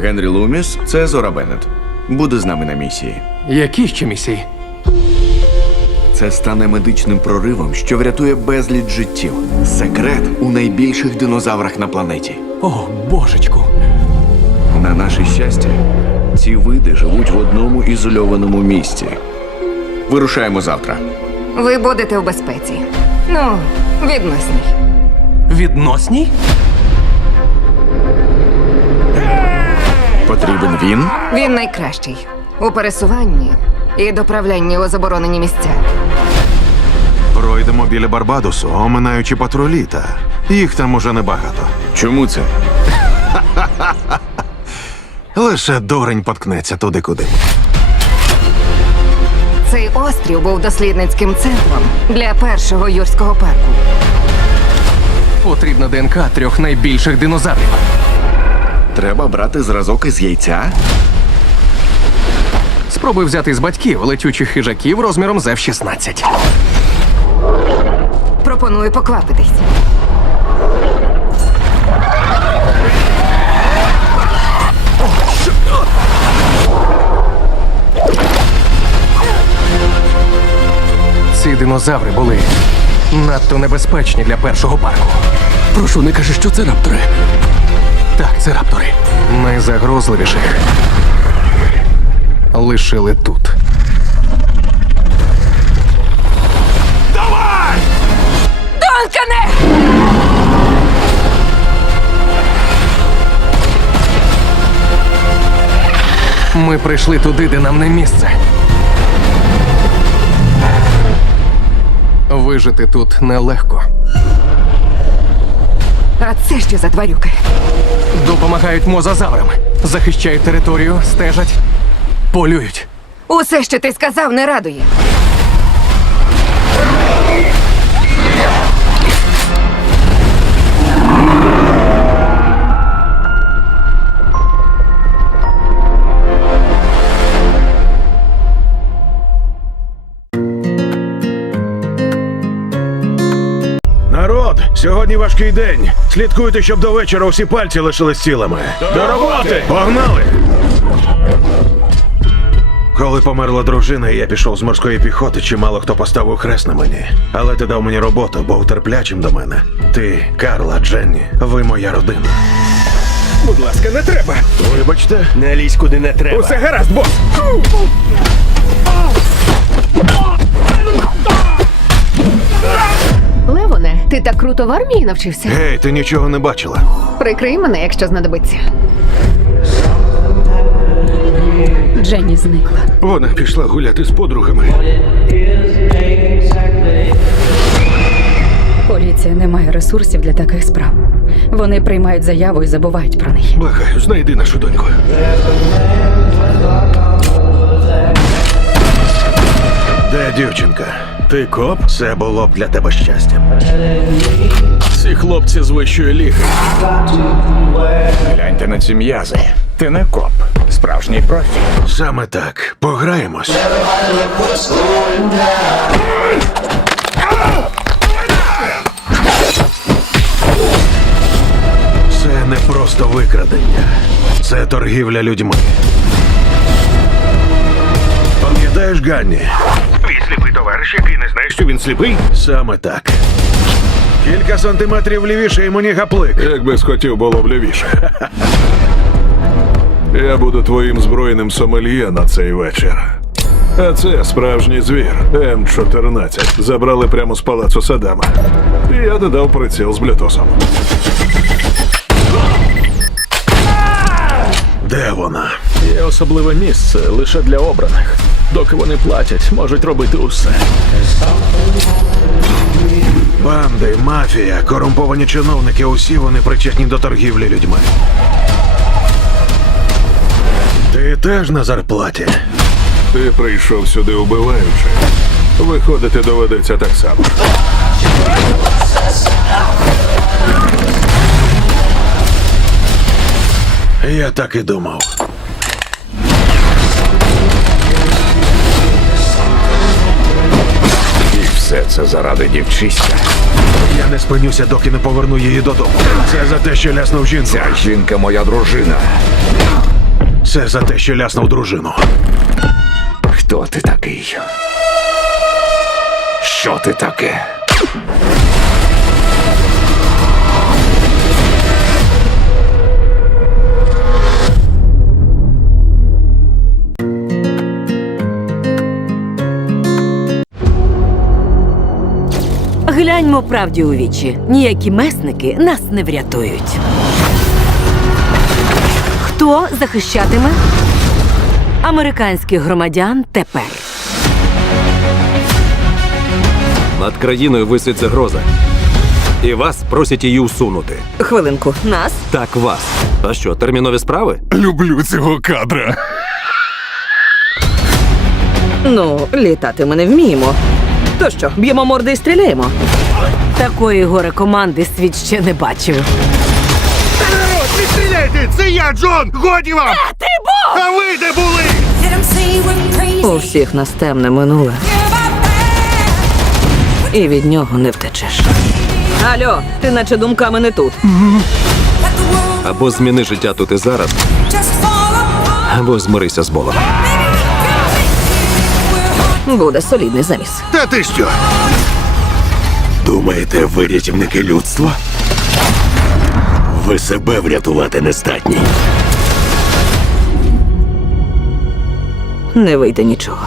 Генрі Луміс, це Зора Беннет. Буде з нами на місії. Які ще місії? Це стане медичним проривом, що врятує безліч життів. Секрет у найбільших динозаврах на планеті. О, божечку. На наше щастя, ці види живуть в одному ізольованому місці. Вирушаємо завтра. Ви будете в безпеці. Ну, відносній. Відносній? Потрібен він? Він найкращий у пересуванні і доправлянні у заборонені місця. Пройдемо біля Барбадосу, оминаючи патрулі та їх там уже небагато. Чому це? Лише дурень поткнеться туди, куди. Цей острів був дослідницьким центром для першого юрського парку. Потрібна ДНК трьох найбільших динозаврів. Треба брати зразок із яйця? Спробуй взяти з батьків летючих хижаків розміром з F-16. Пропоную поквапитись. Ці динозаври були надто небезпечні для першого парку. Прошу, не кажи, що це раптори. Так, це раптори. Найзагрозливіших лишили тут. Давай! Донкане! Ми прийшли туди, де нам не місце. Вижити тут нелегко. А це що за тварюки? Допомагають мозазаврам, захищають територію, стежать, полюють. Усе, що ти сказав, не радує. Народ, сьогодні важкий день. Слідкуйте, щоб до вечора усі пальці лишились цілими. До роботи! Погнали! Коли померла дружина, і я пішов з морської піхоти, чимало хто поставив хрест на мені. Але ти дав мені роботу, був терплячим до мене. Ти, Карла, Дженні, ви моя родина. Будь ласка, не треба. Вибачте, Не лізь куди не треба. Усе гаразд, бос. Ти так круто в армії навчився. гей, ти нічого не бачила. Прикрий мене, якщо знадобиться. Дженні зникла. Вона пішла гуляти з подругами. Поліція не має ресурсів для таких справ. Вони приймають заяву і забувають про неї. Благаю, знайди нашу доньку. Де дівчинка? Ти коп? Це було б для тебе щастям. Ці хлопці з вищої ліги. Гляньте на ці м'язи. Ти не коп, справжній профі. Саме так. Пограємось. Це не просто викрадення. Це торгівля людьми. Пам'ятаєш Ганні? Сліпий товариш, який не знає, що він сліпий? Саме так. Кілька сантиметрів лівіше і мені гаплик. Якби схотів було б лівіше. Я буду твоїм збройним сомельє на цей вечір. А це справжній звір М14. Забрали прямо з палацу Садама. І я додав приціл з блютусом. Де вона? Є особливе місце лише для обраних. Доки вони платять, можуть робити усе. Банди, мафія, корумповані чиновники, усі вони причетні до торгівлі людьми. Ти теж на зарплаті. Ти прийшов сюди убиваючи. Виходити доведеться так само. Я так і думав. Все це заради дівчиська. Я не спинюся, доки не поверну її додому. Це за те, що ляснув жінку. Ця жінка моя дружина. Це за те, що ляснув дружину. Хто ти такий? Що ти таке? Гляньмо правді у вічі. Ніякі месники нас не врятують. Хто захищатиме американських громадян тепер? Над країною висить загроза. І вас просять її усунути. Хвилинку, нас? Так вас. А що, термінові справи? Люблю цього кадра. Ну, літати ми не вміємо. То що, б'ємо морди і стріляємо? Такої горе команди світ ще не бачив. У всіх нас темне минуле. І від нього не втечеш. Алло, ти наче думками не тут. Або зміни життя тут і зараз, або змирися з Богом. Буде солідний заміс. Та ти що? Думаєте, ви рятівники людства? Ви себе врятувати не здатні. Не вийде нічого.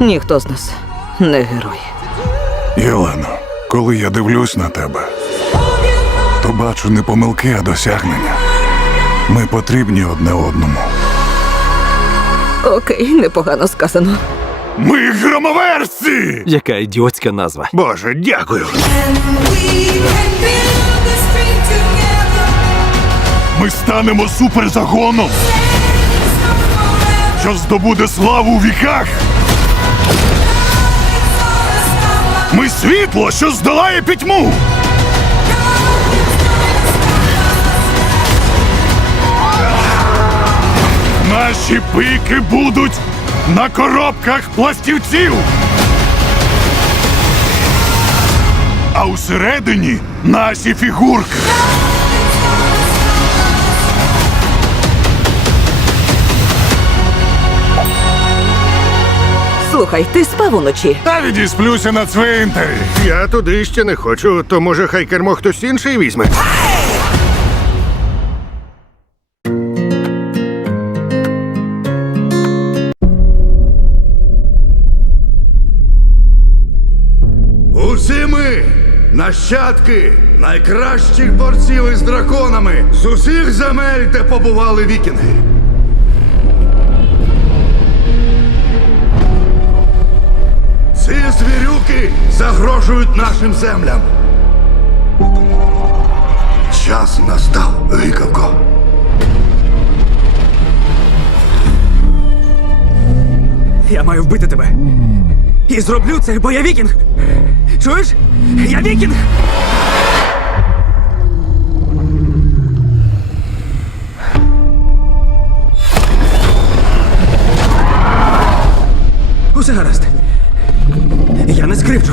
Ніхто з нас не герой. Єлено, коли я дивлюсь на тебе, то бачу не помилки, а досягнення. Ми потрібні одне одному. Окей, непогано сказано. Ми громоверці! Яка ідіотська назва. Боже, дякую. Ми станемо суперзагоном, що здобуде славу у віках. Ми світло, що здолає пітьму. Наші пики будуть на коробках пластівців. А усередині наші фігурки. Слухай, ти спав уночі. Та відісплюся на цвинтарі. Я туди ще не хочу, то може хай кермо хтось інший візьме. Нащадки найкращих борців із драконами з усіх земель, де побували вікінги. Ці звірюки загрожують нашим землям. Час настав, гикавко. Я маю вбити тебе. І зроблю це, бо я вікінг. Чуєш? Я вікінг! Усе гаразд. Я не скрипчу.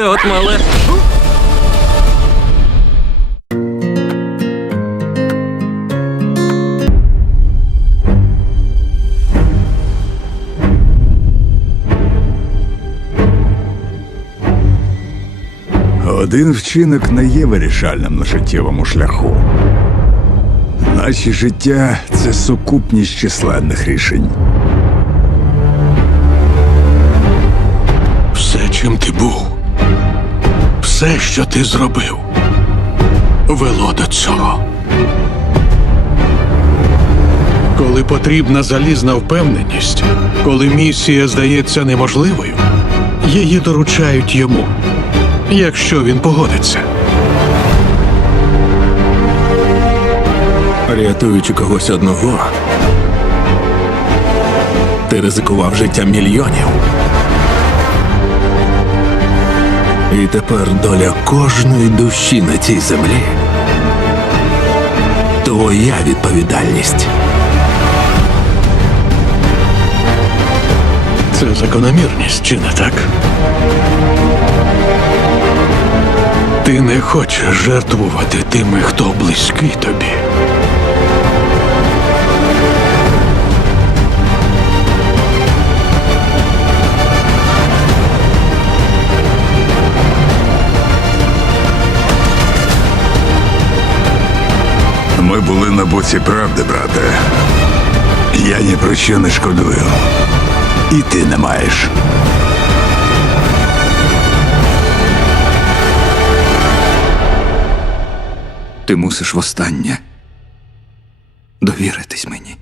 Оце от мале. Один вчинок не є вирішальним на життєвому шляху. Наші життя це сукупність численних рішень. Все, що ти зробив, вело до цього. Коли потрібна залізна впевненість, коли місія здається неможливою, її доручають йому, якщо він погодиться. Рятуючи когось одного, ти ризикував життя мільйонів. І тепер доля кожної душі на цій землі твоя відповідальність. Це закономірність, чи не так? Ти не хочеш жертвувати тими, хто близький тобі. Були на боці правди, брате. Я ні про що не шкодую. І ти не маєш. Ти мусиш востаннє довіритись мені.